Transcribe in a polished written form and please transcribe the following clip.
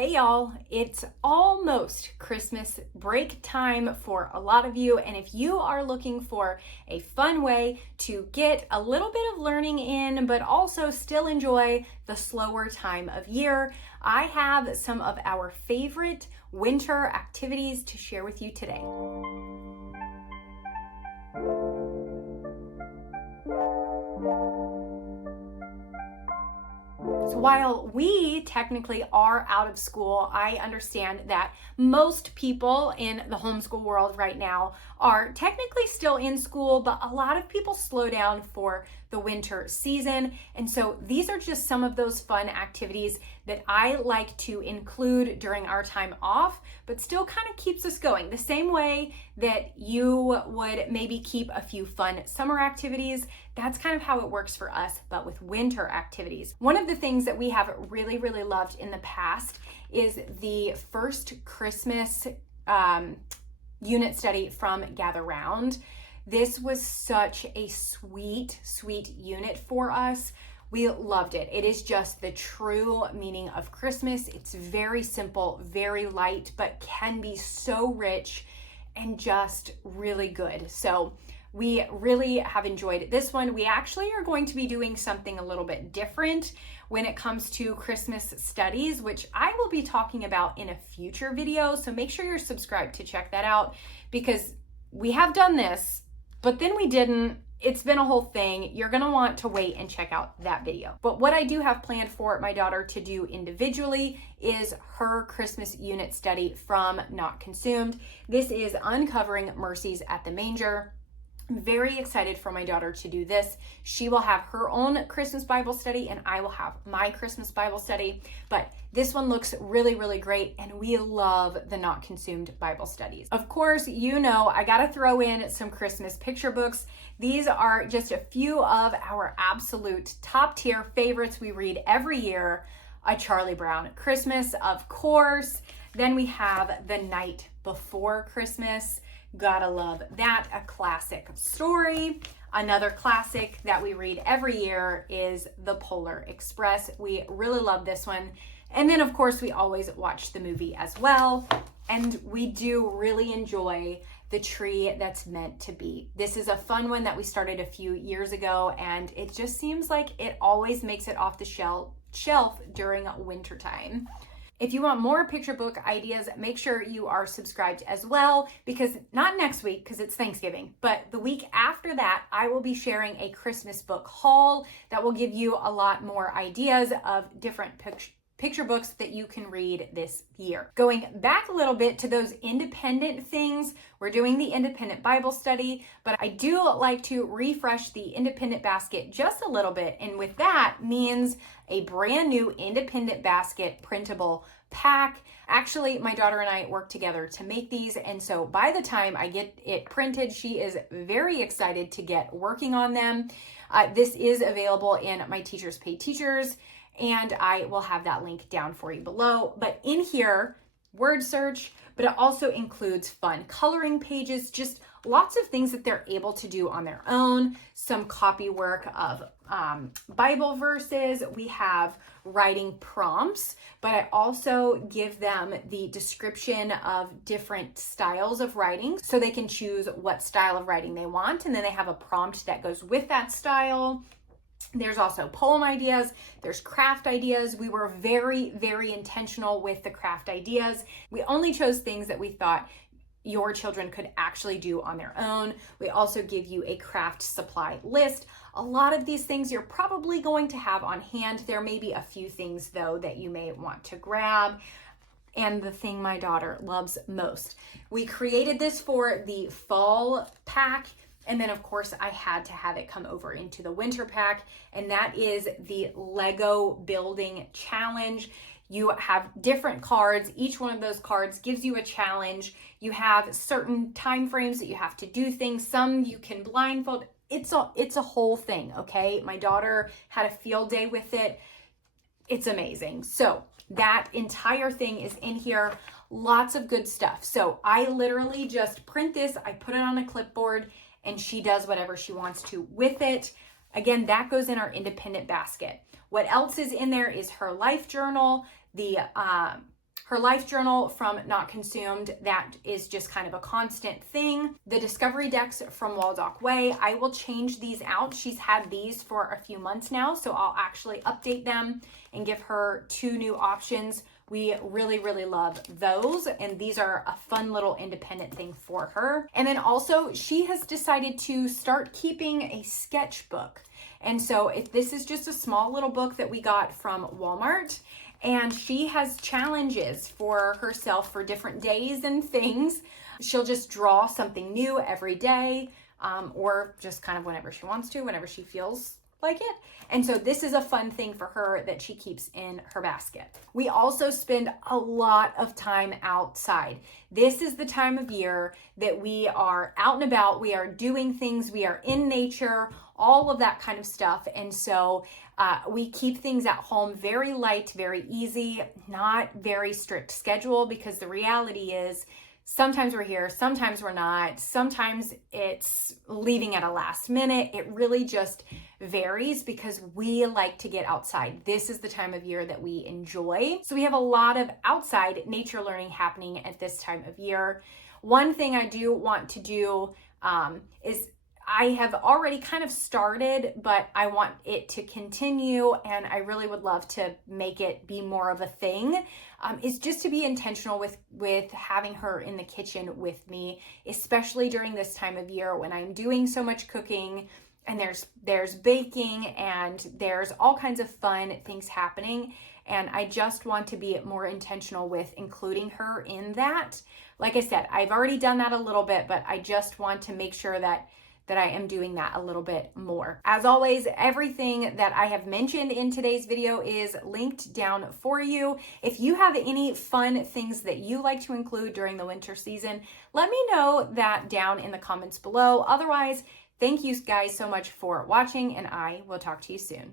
Hey y'all, it's almost Christmas break time for a lot of you, and if you are looking for a fun way to get a little bit of learning in but also still enjoy the slower time of year, I have some of our favorite winter activities to share with you today. So while we technically are out of school, I understand that most people in the homeschool world right now are technically still in school, but a lot of people slow down for the winter season. And so these are just some of those fun activities that I like to include during our time off, but still kind of keeps us going. The same way that you would maybe keep a few fun summer activities, that's kind of how it works for us, but with winter activities. One of the things that we have really loved in the past is the first Christmas unit study from Gather Round. This was such a sweet unit for us. We loved it. It is just the true meaning of Christmas. It's very simple, very light, but can be so rich and just really good. So we really have enjoyed this one. We actually are going to be doing something a little bit different when it comes to Christmas studies, which I will be talking about in a future video. So make sure you're subscribed to check that out, because we have done this, but then we didn't. It's been a whole thing. You're gonna want to wait and check out that video. But what I do have planned for my daughter to do individually is her Christmas unit study from Not Consumed. This is Uncovering Mercies at the Manger. I'm very excited for my daughter to do this. She will have her own Christmas Bible study and I will have my Christmas Bible study. But this one looks really great, and we love the Not Consumed Bible studies. Of course, you know I gotta throw in some Christmas picture books. These are just a few of our absolute top tier favorites we read every year. A Charlie Brown Christmas, of course. Then we have The Night Before Christmas. Gotta love that, a classic story. Another classic that we read every year is The Polar Express. We really love this one. And then of course we always watch the movie as well. And we do really enjoy The Tree That's Meant to Be. This is a fun one that we started a few years ago, and it just seems like it always makes it off the shelf during winter time. If you want more picture book ideas, make sure you are subscribed as well, because not next week, because it's Thanksgiving, but the week after that, I will be sharing a Christmas book haul that will give you a lot more ideas of different picture books that you can read this year. Going back a little bit to those independent things, we're doing the independent Bible study, but I do like to refresh the independent basket just a little bit. And with that means a brand new independent basket printable pack. Actually, my daughter and I work together to make these. And so by the time I get it printed, she is very excited to get working on them. This is available in my Teachers Pay Teachers, and I will have that link down for you below. But in here, word search, but it also includes fun coloring pages, just lots of things that they're able to do on their own, some copy work of Bible verses. We have writing prompts, but I also give them the description of different styles of writing so they can choose what style of writing they want, and then they have a prompt that goes with that style. There's also poem ideas, there's craft ideas. We were very intentional with the craft ideas. We only chose things that we thought your children could actually do on their own. We also give you a craft supply list. A lot of these things you're probably going to have on hand. There may be a few things though that you may want to grab. And the thing my daughter loves most. We created this for the fall pack. And then of course I had to have it come over into the winter pack, and that is the Lego building challenge. You have different cards. Each one of those cards gives you a challenge. You have certain time frames that you have to do things. Some you can blindfold. It's a whole thing, okay? My daughter had a field day with it. It's amazing. So that entire thing is in here. Lots of good stuff. So I literally just print this, I put it on a clipboard, and she does whatever she wants to with it. Again, that goes in our independent basket. What else is in there is her life journal, the Her life journal from Not Consumed, that is just kind of a constant thing. The discovery decks from Waldock Way, I will change these out. She's had these for a few months now, so I'll actually update them and give her 2 new options. We really, really love those, and these are a fun little independent thing for her. And then also, she has decided to start keeping a sketchbook. And so if this is just a small little book that we got from Walmart, and she has challenges for herself for different days and things. She'll just draw something new every day, or just kind of whenever she wants to, whenever she feels like it. And so this is a fun thing for her that she keeps in her basket. We also spend a lot of time outside. This is the time of year that we are out and about, we are doing things, we are in nature, all of that kind of stuff. And so we keep things at home very light, very easy, not very strict schedule, because the reality is sometimes we're here, sometimes we're not, sometimes it's leaving at a last minute. It really just varies because we like to get outside. This is the time of year that we enjoy. So we have a lot of outside nature learning happening at this time of year. One thing I do want to do is I have already kind of started, but I want it to continue, and I really would love to make it be more of a thing, is just to be intentional with having her in the kitchen with me, especially during this time of year when I'm doing so much cooking and there's baking and there's all kinds of fun things happening. And I just want to be more intentional with including her in that. Like I said, I've already done that a little bit, but I just want to make sure that I am doing that a little bit more. As always, everything that I have mentioned in today's video is linked down for you. If you have any fun things that you like to include during the winter season, let me know that down in the comments below. Otherwise, thank you guys so much for watching, and I will talk to you soon.